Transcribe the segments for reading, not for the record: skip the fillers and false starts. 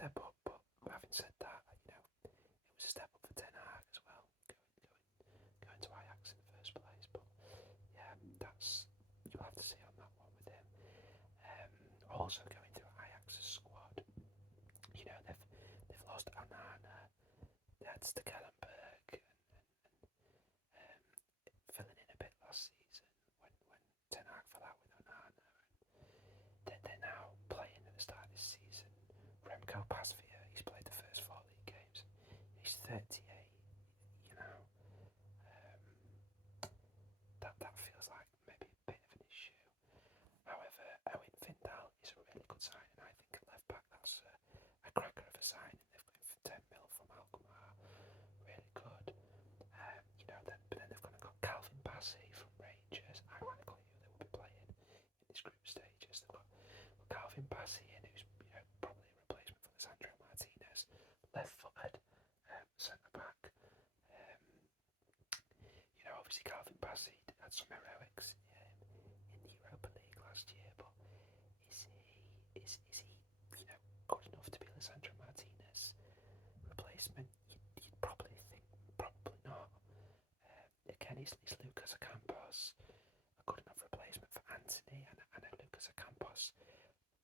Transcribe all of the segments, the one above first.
step up, but having said that, it was a step up for Ten Hag as well, going to Ajax in the first place. But yeah, you'll have to see on that one with him. Also going through Ajax's squad, they've lost Onana, they had Stekelenburg, and filling in a bit last season when Ten Hag fell out with Onana. They're now playing at the start of this season. Remco Pasveer, he's played the first 4 league games. He's 38. You know, that feels like maybe a bit of an issue. However, Owen Findal is a really good signing. I think at left back that's a cracker of a signing. They've got him for 10 mil from Alkmaar. Really good. But then they've got Calvin Bassey from Rangers. Ironically, who they will be playing in these group stages. They've got Calvin Bassey in, who's probably a replacement for Lisandro Martinez, left-footed centre back. Obviously Calvin Bassey had some heroics in the Europa League last year, but is he good enough to be Lisandro Martinez replacement? You'd probably think probably not. Again, is Lucas Ocampos a good enough replacement for Anthony? And I know Lucas Ocampos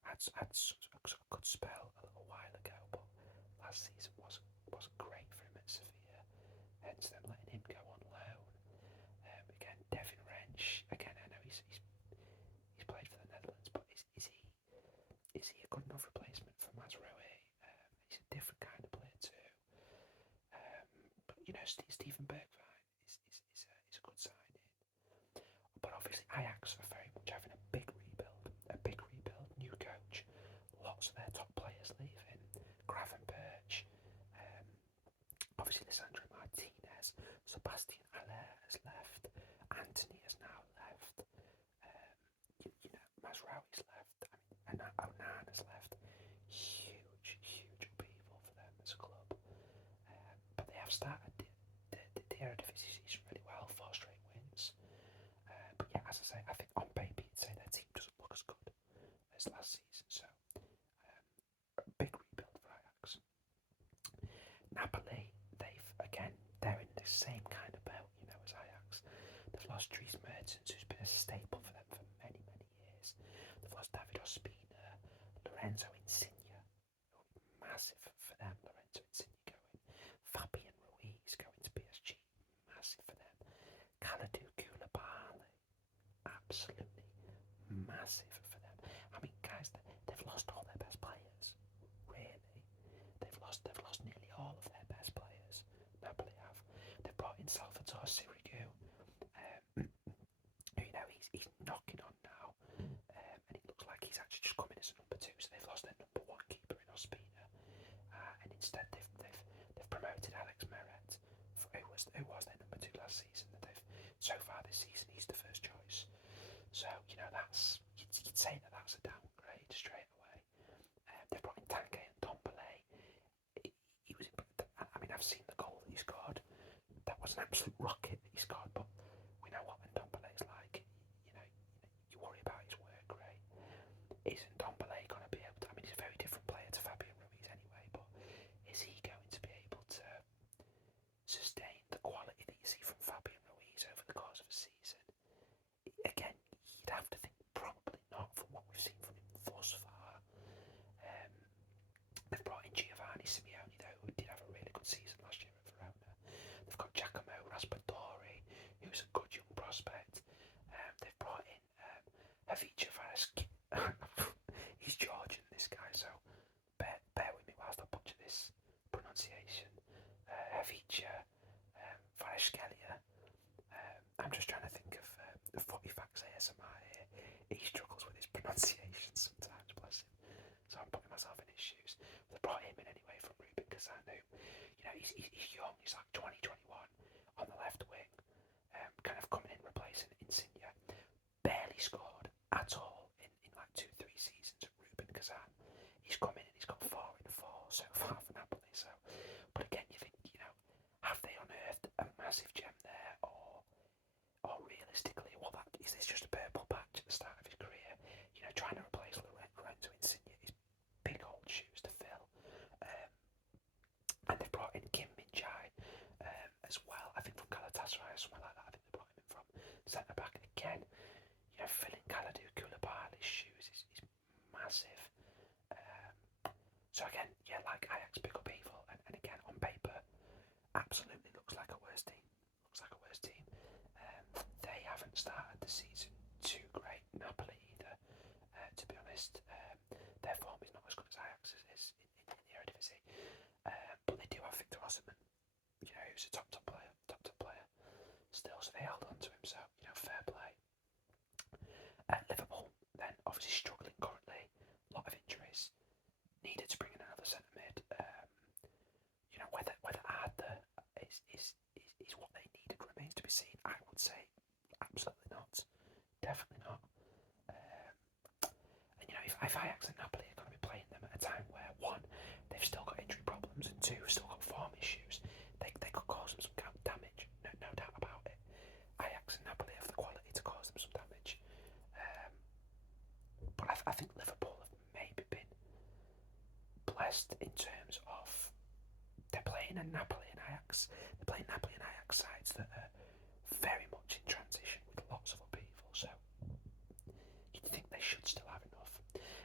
had a good spell a little while ago, but last season wasn't great for him at Sevilla, hence them letting him go on loan. Again, Devin Wrench. Again, I know he's played for the Netherlands, but is he a good enough replacement for Mazraoui? He's a different kind of player too. But Steven Bergwijn is a good signing. But obviously Ajax are very much having a big rebuild, new coach, lots of their top players leaving. Gravenberch, obviously Lisandro Martinez, Sebastian Haller has left, Anthony has now left, Mazraoui's left, and Onana's left. Huge upheaval for them as a club. But they have started the Eredivisie season really well, 4 straight wins. But yeah, as I say, I think on paper you'd say their team doesn't look as good as last season, so a big rebuild for Ajax. Napoli, they're in the same kind of boat, as Ajax. They've lost Dries Mertens, who's been a staple for them for many years. They've lost David Ospina, Lorenzo Insigne, massive for them. Lorenzo Insigne going. Fabian Ruiz going to PSG, massive for them. Kalidou Koulibaly, absolutely massive for them. I mean, guys, they've lost all their best players. Really, they've lost nearly all of their best players. Napoli have. They've brought in Salvatore Sirigu, who he's knocking on now, and it looks like he's actually just coming as a number 2. So they've lost their number 1 keeper in Ospina, and instead they've promoted Alex Meret, who was their number 2 last season. So far this season he's the first choice. So that's you'd say that's a downgrade straight away. They've brought in Tanguy and Ndombele. He was. I mean, I've seen the goal that he scored. That was an absolute rocket that he scored. But we know what Ndombele is like. You worry about his work rate. Isn't Ndombele going to be able to? I mean, he's a very different player to Fabian Ruiz anyway. But is he going to be able to sustain the quality that you see from Fabian Ruiz over the course of a season? Again, you'd have to think probably not from what we've seen from him thus far. They've brought in Giovanni Simeone, though, who did have a really good season last year at Verona. They've got Giacomo Raspadori, who's a good young prospect. They've brought in Havica Varasky. He's Georgian, this guy, so bear with me whilst I butcher this pronunciation. Havica Varaskelia. I'm just trying to think of the 40 Facts ASMR here. He struggles with his pronunciation sometimes, bless him. So I'm putting myself in his shoes. They brought him in anyway from Rubin Kazan, who, he's young, he's like 20, 21 on the left wing, kind of coming in replacing Insigne. Barely scored at all in like 2-3 seasons at Rubin Kazan. He's come in and he's got 4 in 4 so far for Napoli. So, but again, you think, have they unearthed a massive gem there, or realistically, is this just a purple patch at the start of his career? Trying to replace Lorenzo Insigne is big old shoes to fill. Galatasaray or somewhere like that. I think they brought him in from centre back. And again, filling Kalidou Koulibaly's shoes is massive. So again, like Ajax, pick up evil, and again on paper, absolutely looks like a worse team. They haven't started the season too great. Napoli either, to be honest. Their form is not as good as Ajax's is in the Eredivisie, but they do have Victor Osimhen, who's a top player still. So they held on to him. So fair play. Liverpool then obviously struggling currently, a lot of injuries. Needed to bring in another centre mid. Whether Arda is what they needed remains to be seen. I would say absolutely not, definitely not. And if Ajax and Napoli are going to be playing them at a time where one, they've still got injury problems, and two, still got form issues, they could cause them some kind of damage. No doubt about it. Ajax and Napoli have the quality to cause them some damage. But I think Liverpool have maybe been blessed in terms of they're playing a Napoli and Ajax. They're playing Napoli and Ajax sides that are very much in transition with lots of upheaval. So you'd think they should still have enough.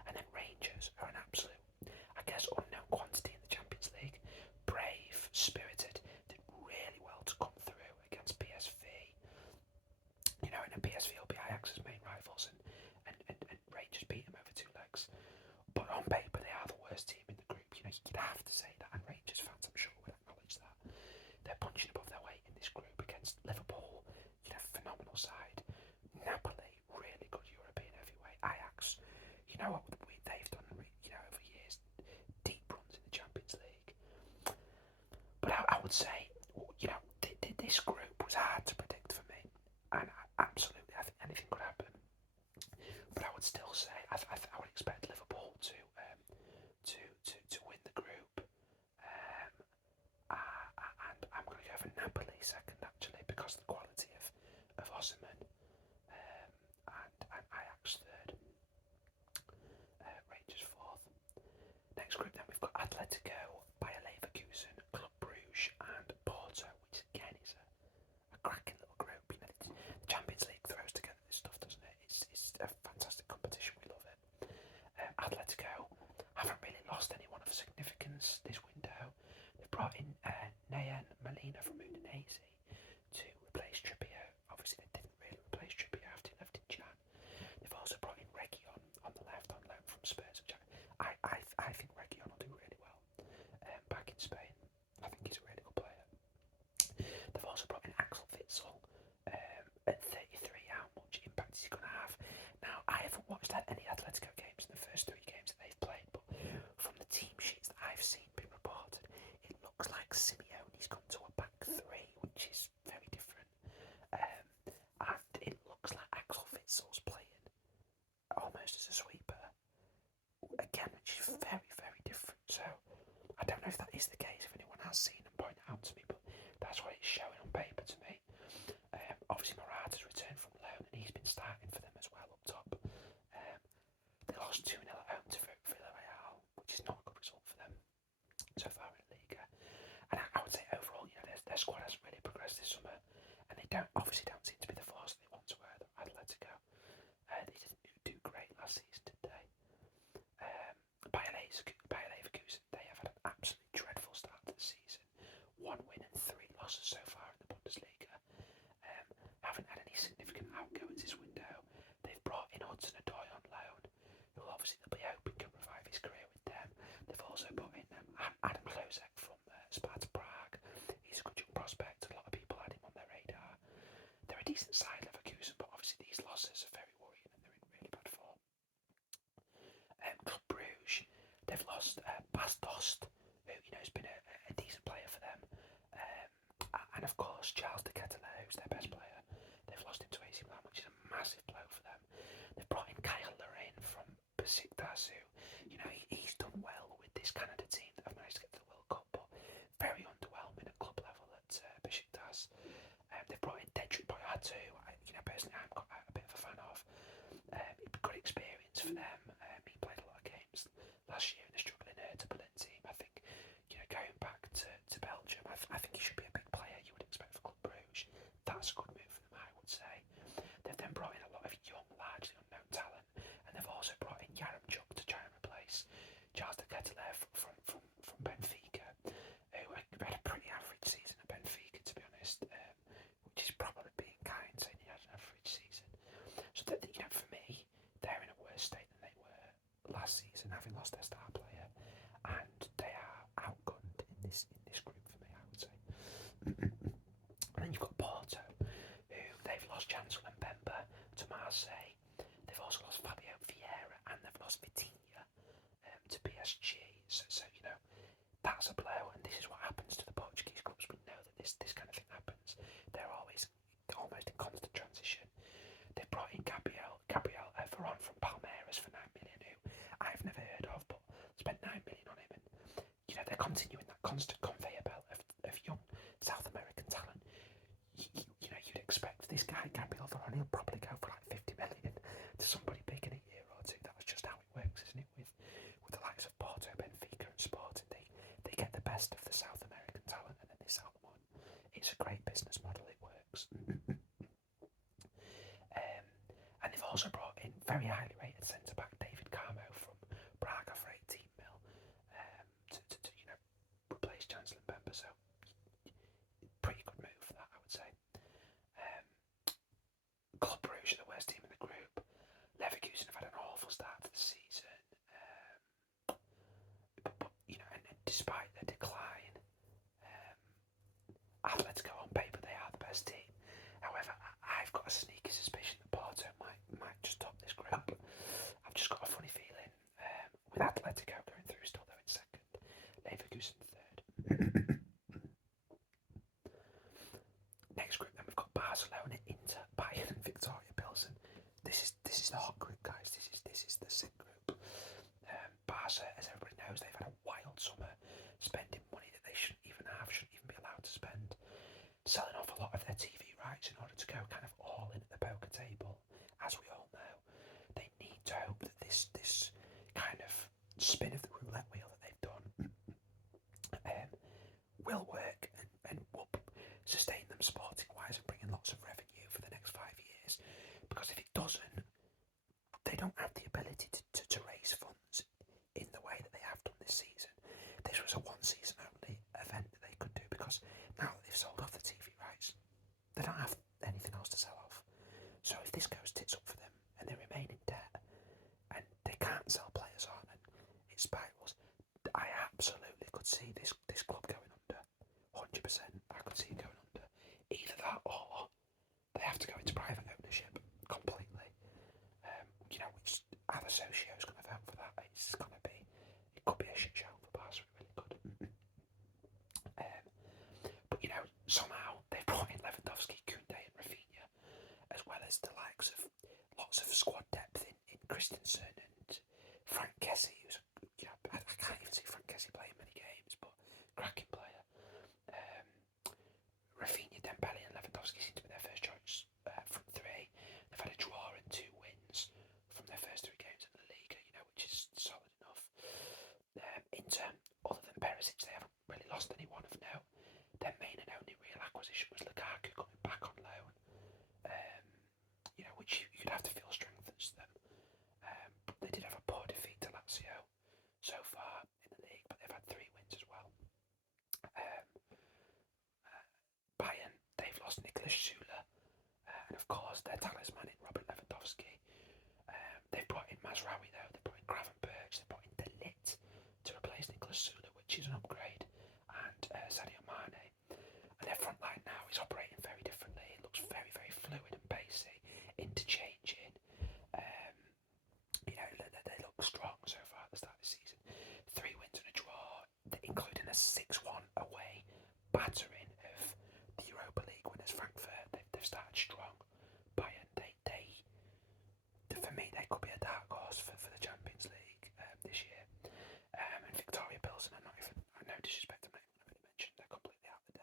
And then Rangers are an absolute, I guess, unknown quantity in the Champions League. Brave, spirited, did really well to come through against PSV. And PSV will be Ajax's main rivals, and Rangers beat them over two legs. But on paper, they are the worst team in the group. You'd have to say that, and Rangers fans, I'm sure, would acknowledge that. They're punching above their weight in this group against Liverpool, phenomenal side. Napoli, really good European heavyweight. Ajax, what they've done, over years, deep runs in the Champions League. But I would say, this group was hard to predict for me, and absolutely, I think anything could happen. But I would still say, I would expect Liverpool to win the group, and I'm going to go for Napoli second, actually, because of the quality of Osimhen, and Ajax third, Rangers fourth. Next group then we've got Atletico, Bayer Leverkusen, Club Brugge and Porto, which again is a cracking little group. The Champions League throws together this stuff, doesn't it? It's a fantastic competition, we love it. Atletico haven't really lost anyone of significance this window. They've brought in Nayan Molina from Udinese to replace Trippier. Obviously they didn't really replace Trippier after he left in Jan. They've also brought in Reguilon on the left on loan from Spurs, which I think Reguilon will do really well back in Spain. I think he's a really good player. They've also brought in Axel Witsel at 33. How much impact is he going to have? Now, I haven't watched any Atletico games in the first 3 games that they've played, but from the team sheets that I've seen be reported, it looks like Simeone's gone to a back 3, which is very different. And it looks like Axel Witsel's playing almost as a sweeper, again, which is very, very different. So I don't know if that is the case, if anyone has seen and pointed out to me, but that's what it's showing on paper to me. Obviously Morata's returned from loan and he's been starting for them as well up top. They lost 2-0 at home to Villarreal, which is not a good result for them so far in Liga. And I would say overall, their squad hasn't really progressed this summer, and they obviously don't seem to be the force they once were at Atletico. They didn't do great last season, did they? Bayer Leverkusen, they have had an absolutely dreadful start to the season. 1 win and 3 losses so far in the Bundesliga. Haven't had any significant outgoings this window. They've brought in Hudson-Odoi on loan, who obviously they'll be hoping can revive his career with them. They've also brought in Adam Klozek from Sparta Prague. He's a good young prospect. A lot of people had him on their radar. They're a decent side, Leverkusen, but obviously these losses are very worrying and they're in really bad form. Club Brugge, they've lost Bas Dost, who has been a decent player for them, and of course Charles de Ketelaere, who's their best player. They've lost him to AC Milan, which is a massive blow for them. They've brought in Kyle Larin from Besiktas, who he's done well with this Canada team that have managed to get to the World Cup, but very underwhelming at club level at Besiktas. They've brought in Dedrick Boyata, who personally I'm a bit of a fan of. It'd be a good experience for them. He played a lot of games last year in the struggling to Berlin team. I think going back to Belgium, I think he should be a big player. You would expect for Club Brugge. Marseille. They've also lost Fabio Vieira and they've lost Vitinha to PSG. So you know that's a blow, and this is what happens to the Portuguese clubs. We know that this kind of thing happens. They're always almost in constant transition. They brought in Gabriel Veron from Palmeiras for 9 million, who I've never heard of, but spent 9 million on him, and you know they're continuing that constant conveyor belt of young South American talent. You know you'd expect this guy Gabriel Veron, he'll probably go for like 50 million to somebody big in a year or two. That's just how it works, isn't it? With the likes of Porto, Benfica, and Sporting, they get the best of the South American talent and then they sell them on. It's a great business model. It works. And they've also brought in very highly rated centre back David Carmo from Braga for 18 mil to you know replace Chancellor Mbemba. So pretty good move for that, I would say. Club Brugge are the worst team in the group. Leverkusen have had an awful start to the season, but you know, and despite their decline, Atletico on paper they are the best team. However, I've got a sneaky suspicion that Porto might just top this group. I've just got a funny feeling with Atletico going through still though in second, Leverkusen third. Next group then we've got Barcelona, Inter, Bayern, and Victoria Pilsen. This is the hot group, guys. This is the sick group. Barca, as everybody knows, they've had a wild summer, spending money that they shouldn't even be allowed to spend, selling off a lot of their TV rights in order to go kind of all in at the poker table. As we all know, they need to hope that this kind of spin of the roulette wheel that they've done will work and will sustain them sporting wise and bring in lots of revenue for the next 5 years. Because if it doesn't, they don't have the ability to raise funds in the way that they have done this season. This was a one season only event that they could do because now that they've sold off the TV rights, they don't have anything else to sell off. So if this goes tits up for them and they remain in debt and they can't sell players on and it spirals, I absolutely could see this club going under. 100%, I could see it going under. Either that or they have to go into private ownership completely. You know, which other socio is going to vote for that? It could be a shit show for Barca, it really could. But you know, somehow they've brought in Lewandowski, Koundé, and Rafinha, as well as the likes of lots of squad depth in Christensen and Frank Kessie, who's I can't even see Frank Kessie playing many games, but cracking player. Rafinha, Dembele, and Lewandowski seem to be their first choice from three. They've had a draw and 2 wins from their first 3 games in the Liga, you know, which is solid enough. Inter, other than Perisic, they haven't really lost anyone of note. Their main and only real acquisition was Lukaku coming back on loan, you know, which you'd have to feel strengthens them. But they did have a poor defeat to Lazio so far in the league, but they've had 3 wins as well. Bayern, they've lost Niklas Süle, and of course their talisman in Robert Lewandowski. They've brought in Mazraoui though, they've brought in Gravenberch, they've brought in De Ligt to replace Niklas Süle, which is an upgrade, and Sadio Mane. And their front line now is operating very differently. It looks very, very fluid and pacey, interchanging. You know, they look strong so far at the start of the season. 3 wins and a draw, including a 6-1 away battering of the Europa League winners Frankfurt. They've started strong. Bayern, for me, they could be a dark horse for the Champions League this year. And Victoria Pilsen, I no disrespect, I'm not even going to really mention. They're completely out of the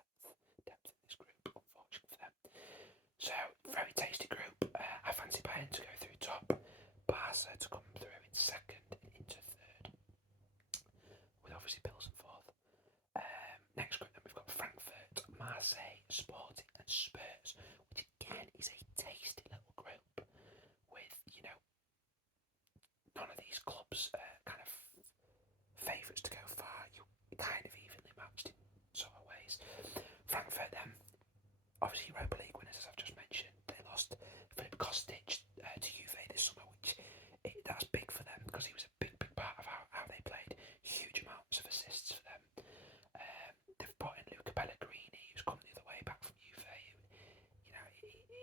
depth in this group, unfortunately for them. So, very tasty group. I fancy Bayern to go through top, Barca to come through in second and into third, with obviously Pilsen fourth. Next group then we've got Frankfurt, Marseille, Sporting and Spurs, which again is a tasty little group with, you know, none of these clubs kind of favourites to go far. You're kind of evenly matched in sort of ways. Frankfurt then, obviously Europa League winners as I've just mentioned. They lost Filip Kostic to Juve this summer, which that's big for them because he was a big part of how they played. Huge amounts of assists for them. They've brought in Luca Pellegrini, who's come the other way back from Juve. You know,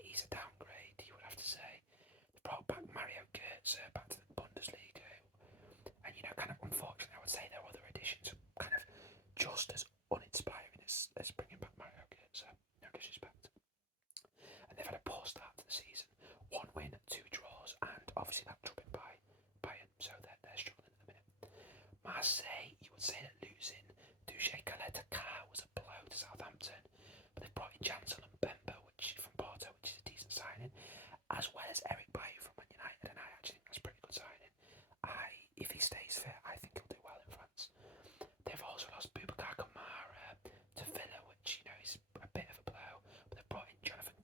he's a downgrade, you would have to say. They've back to the Bundesliga, and kind of unfortunately, I would say their other additions are kind of just as uninspiring as bringing back Mario Kart. So no disrespect. And they've had a poor start to the season: 1 win, 2 draws, and obviously that dropping by Bayern. So they're struggling at the minute. Marseille, you would say that losing Duche Caleta was a blow to Southampton, but they've brought in Janssen and Bemba, which from Porto, which is a decent signing, as well as Eric Bailly from Man United, and I actually think that's a pretty good signing. If he stays fit, I think he'll do well in France. They've also lost Boubacar Kamara to Villa, which is a bit of a blow, but they've brought in Jonathan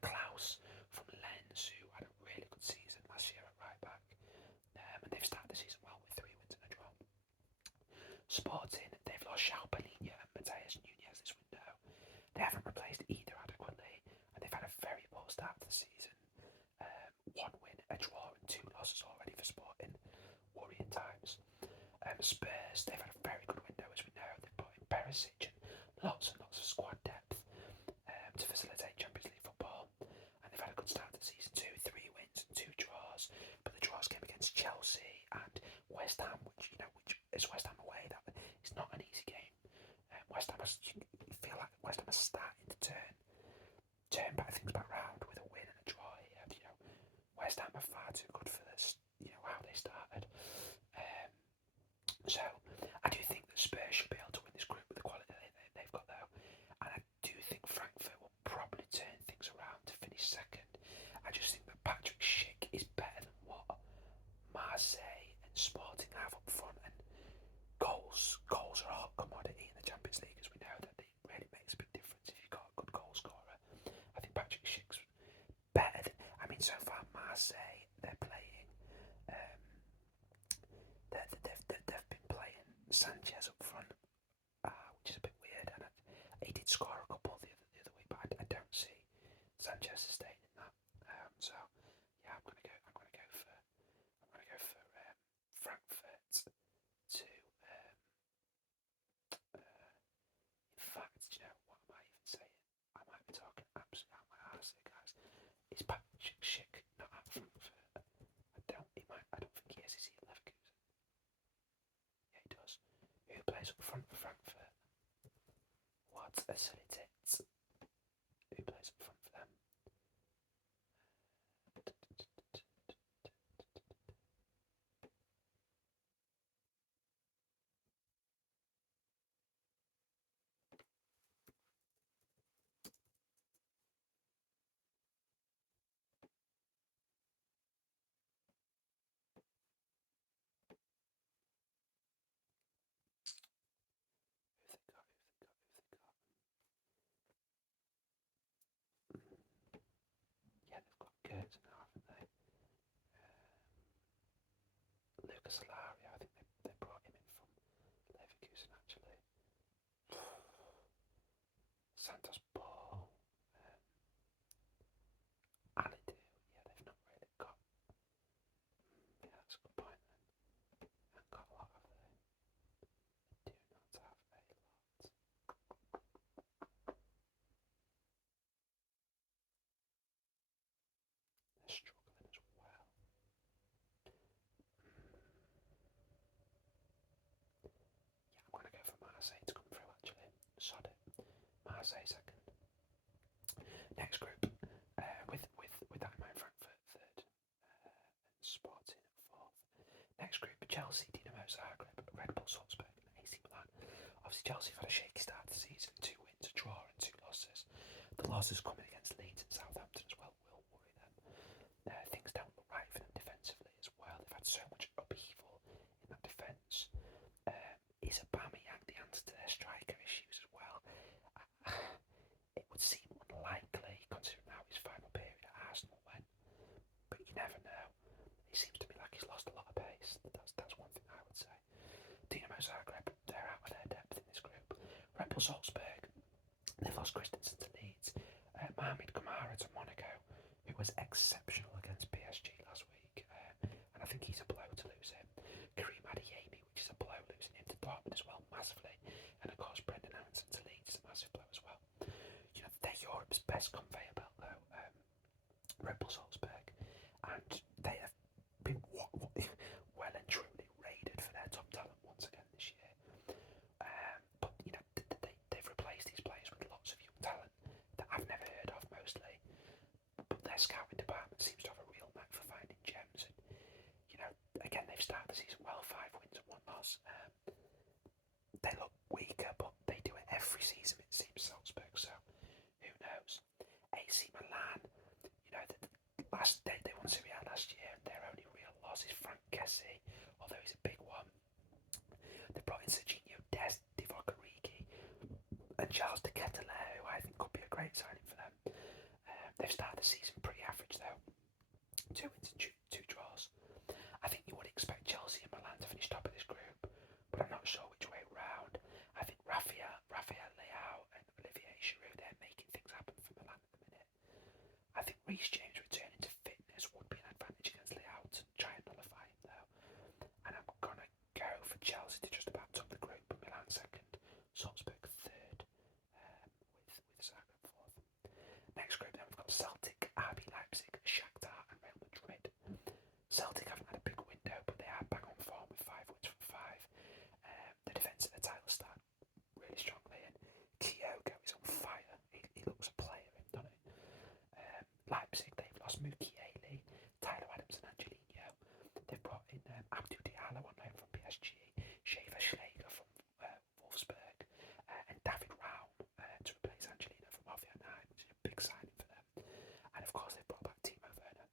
Klaus from Lens, who had a really good season last year at right back, and they've started the season well with 3 wins and a draw. Sporting, they've lost João Palhinha and Matheus Nunes this window. They haven't replaced either adequately, and they've had a very poor start to the season. 1 win, a draw, and 2 losses already for Sporting. Worrying times. Spurs, they've had a very good window, as we know. They've brought in Perisic and lots of squad depth to facilitate Champions League football, and they've had a good start to the season too. 3 wins and 2 draws, but the draws came against Chelsea and West Ham, which is West Ham away. That is not an easy game. West Ham, you feel like West Ham is starting to turn back things back round with a win and a draw here. West Ham are far too good for this. How they started. So I do think that Spurs should be able to win this group with the quality they've got though, and I do think Frankfurt will probably turn things around to finish second. I just think that Patrick Schick is better than what Marseille and Sporting have up front, and goals are a hot commodity in the Champions League, as we know that it really makes a big difference if you've got a good goal scorer. I think Patrick Schick's better than, so far Marseille, they're playing they've been playing Sanchez up front, which is a bit weird, and he did score a couple the other week, but I don't see Sanchez sustaining that. So yeah, I'm gonna go for Frankfurt to. In fact, what am I even saying? I might be talking absolutely out my arse here, guys. Is Patrick Schick not at Frankfurt? I don't think he is. Is he at Leverkusen? Yeah, he does. Who plays up front for Frankfurt? What a silly tits. Who plays up front for them? Yeah, they've got Gertz now, haven't they? Lucas Alario, I think they brought him in from Leverkusen actually. Santos Ball, Alidu, yeah, they've not really got. Yeah, that's a good point then. Haven't got a lot, have they? They do not have a lot. They're struggling as well. Yeah, I'm gonna go for Marseille to come through actually. Sod it. Marseille second. Next group, with that in mind, Frankfurt third, and Sporting fourth. Next group, Chelsea, Dinamo Zagreb, Red Bull Salzburg, and AC Milan. Obviously, Chelsea have had a shaky start to the season: 2 wins, a draw, and 2 losses. The losses coming against Leeds and Southampton as well will worry them. Things don't look right for them defensively as well. They've had so much upheaval in that defence. Is Aubameyang the answer to their striker issues as well? It would seem unlikely, considering how his final period at Arsenal went, but you never know. It seems to me like he's lost a lot of pace. That's one thing I would say. Dinamo Zagreb, they're out of their depth in this group. Red Bull Salzburg, they've lost Christensen to Leeds. Mohamed Kamara to Monaco, who was exceptional against PSG last week, and I think he's a blow to lose him. Karim Adeyemi, which is a blow, losing him to Dortmund as well, massively. And of course, Brendan Aronson to Leeds is a massive blow as well. They're Europe's best conveyor belt though, Red Bull Salzburg, and they have been their scouting department seems to have a real knack for finding gems. And again, they've started the season well, 5 wins and 1 loss. They look weaker, but they do it every season, it seems, Salzburg. So who knows? AC Milan, the last day they won Serie A last year. Their only real loss is Frank Kessie, although he's a big one. They brought in Serginho Dest, Divock Origi, and Charles de Ketelaere, who I think could be a great signing for them. They've started the season pretty average though. 2 wins and 2 draws. I think you would expect Chelsea and Milan to finish top of this group, but I'm not sure which way round. I think Rafael Leao and Olivier Giroud, they're making things happen for Milan at the minute. I think Reece James returning to fitness would be an advantage against Leao to try and nullify him though. And I'm gonna go for Chelsea to just about top the group, Milan second, Salzburg third, with Zagreb fourth. Next group then we've got Celtic, RB Leipzig, Shakhtar and Real Madrid. Celtic haven't had a big window, but they are back on form with 5 wins from 5. The defence at the title start really strongly, and Kyogo is on fire. He looks a player, doesn't he? Leipzig, they've lost Mukiele, Tyler Adams and Angelino. They've brought in Abdou Diallo on loan from PSG, Shaver Schläger from Wolfsburg, and David Raum to replace Angelino from Hoffenheim, which is a big signing for them. And of course they've brought back Timo Werner.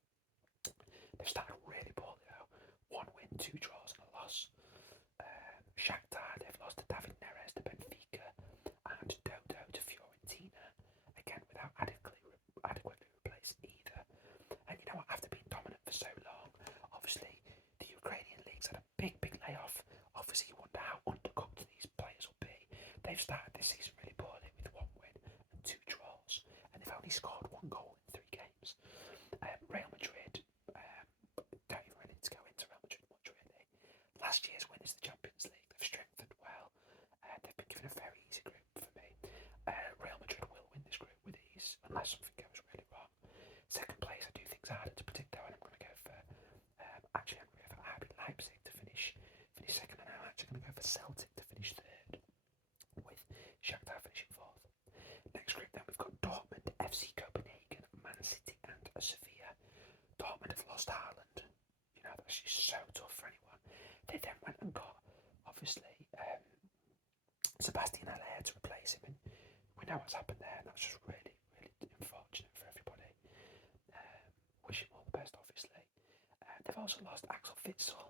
They've started really poorly though. 1 win, 2 draws and a loss. Shakhtar, they've lost to David Neres to Benfica and Dodo to Fiorentina, again without adequately replaced either. And after being dominant for so long, obviously the Ukrainian league's had a big layoff. Obviously you wonder how undercooked these players will be. They've started this season really poorly with 1 win and 2 draws, and they've only scored 1 goal in 3 games. Real Madrid, don't even really need to go into Real Madrid much really. Last year's winners of the Champions League, they've strengthened well. They've been given a very easy group for me. Real Madrid will win this group with ease, unless something goes really wrong. Second place, I do think it's harder to predict though, and I'm going to go for RB Leipzig to finish second, and I'm actually going to go for Celtic to finish third, with Shakhtar finishing fourth. Next group then we've got Dortmund, FC Copenhagen, Man City and Sevilla. Dortmund have lost Haaland. That's just so tough for anyone. They then went and got, obviously, Sebastian Haller to replace him, and we know what's happened there, and that's just really unfortunate for everybody. Wish him all the best, obviously. They've also lost Axel Witsel.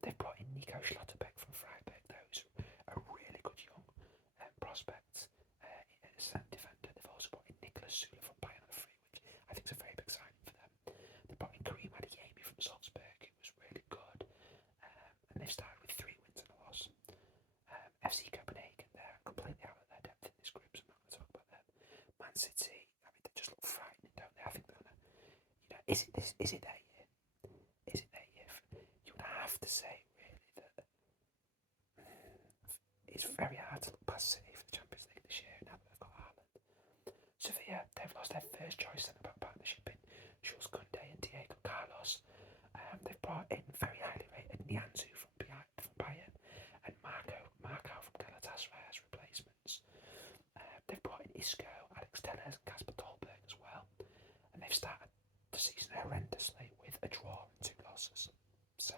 They've brought in Nico Schlotterbeck from Freiburg, who's a really good young prospect defender. They've also brought in Nicolas Sula from Bayern on a free, which I think is a very big signing for them. They brought in Karim Adeyemi from Salzburg, who was really good, and they've started with 3 wins and a loss. FC Copenhagen, they're completely out of their depth in this group, so I'm not going to talk about them. Man City, they just look frightening, don't they? I think they're going to, is it their year? Is it their year? You would have to say, really, that it's very hard to look past City for the Champions League this year now that they've got Haaland. Sevilla, they've lost their first choice centre-back partnership in Jules Koundé and Diego Carlos. They've brought in very highly rated Nianzou from Bayern and Marco from Galatasaray as replacements. They've brought in Isco, Alex Telles and Kasper Dolberg as well. And they've started the season horrendously with a draw and 2 losses. So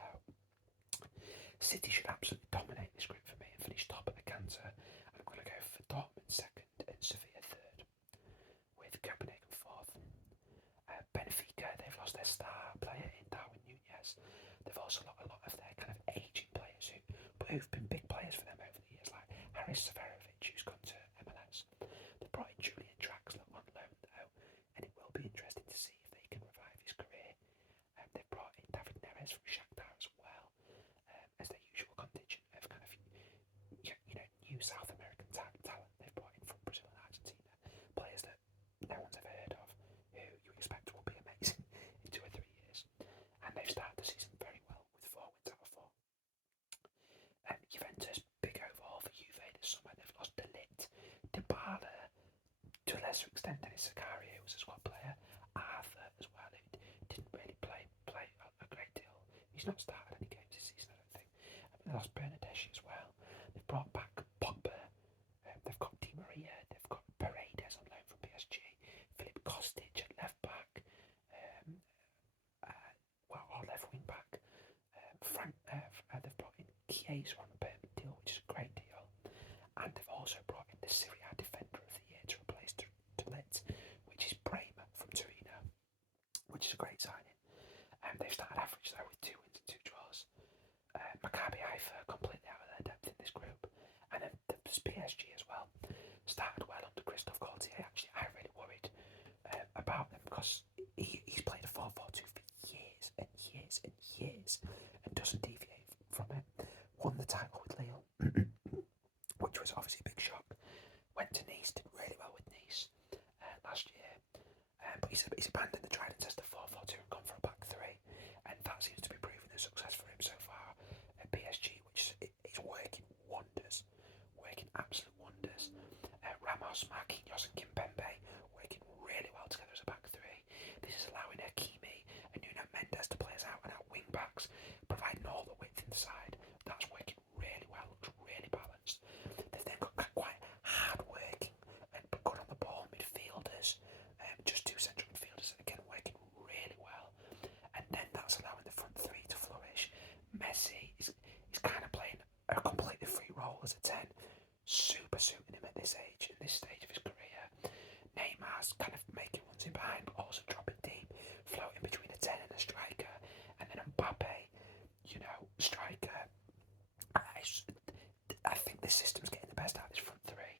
City should absolutely dominate this group for me and finish top of the canter. And I'm going to go for Dortmund second and Sevilla third, with Copenhagen fourth. Benfica, they've lost their star player in Darwin Núñez. They've also lost a lot of their kind of aging players who've been big players for them over the years, like Haris Severovic, who's gone to MLS. They brought in Julian Draxler on loan though, and it will be interesting to see if they can revive his career. They've brought in David Neres from Shakhtar as well, as their usual contingent of kind of new South American talent they've brought in from Brazil and Argentina, players that no one's ever heard of, who you expect will be amazing in 2 or 3 years. And they've started the season very well with 4 wins out of 4. Juventus, big overhaul for Juve this summer. They've lost De Ligt, Dybala, to a lesser extent Dennis Zakaria, who was a squad player, Arthur as well, who didn't really play a great deal. He's not started any games this season, I don't think. They lost Bernardeschi as well. They've brought back Pogba. They've got Di Maria. They've got Paredes on loan from PSG. Philip Kostic at left back. Hayes on a permanent deal, which is a great deal. And they've also brought in the Serie A Defender of the Year to replace De Ligt, which is Bremer from Torino, which is a great signing. They've started average though with 2 wins and 2 draws. Maccabi Haifa completely out of their depth in this group, and then the PSG as well started well under Christophe Gaultier. Actually, I really worried about them because he's played a 4-4-2 for years and years and years and doesn't deviate from it. Won the title with Lille, which was obviously a big shock. Went to Nice, did really well with Nice last year, but he's abandoned the tried and tested 4-4-2 and gone for a back three, and that seems to be proving a success for him so far at PSG, which is working wonders, working absolute wonders. Ramos, Marquinhos and Kimpembe working really well together as a back three. This is allowing Hakimi and Nuno Mendes to play us out and out wing backs, providing all the width inside. That's working really well, looks really balanced. They've then got quite hard working and good on the ball midfielders, just 2 central midfielders, again working really well. And then that's allowing the front three to flourish. Messi is kind of playing a completely free role as a 10, super suiting him at this age, in this stage of his career. Neymar's kind of making runs in behind, but also dropping deep, floating between a 10 and a striker. And then Mbappe, striker. I think this system's getting the best out of this front three.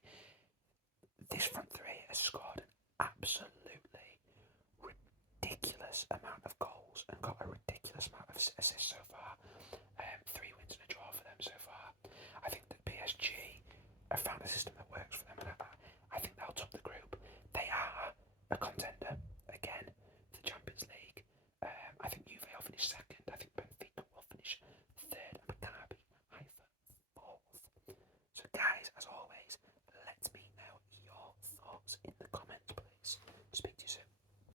This front three has scored an absolutely ridiculous amount of goals and got a ridiculous amount of assists so far.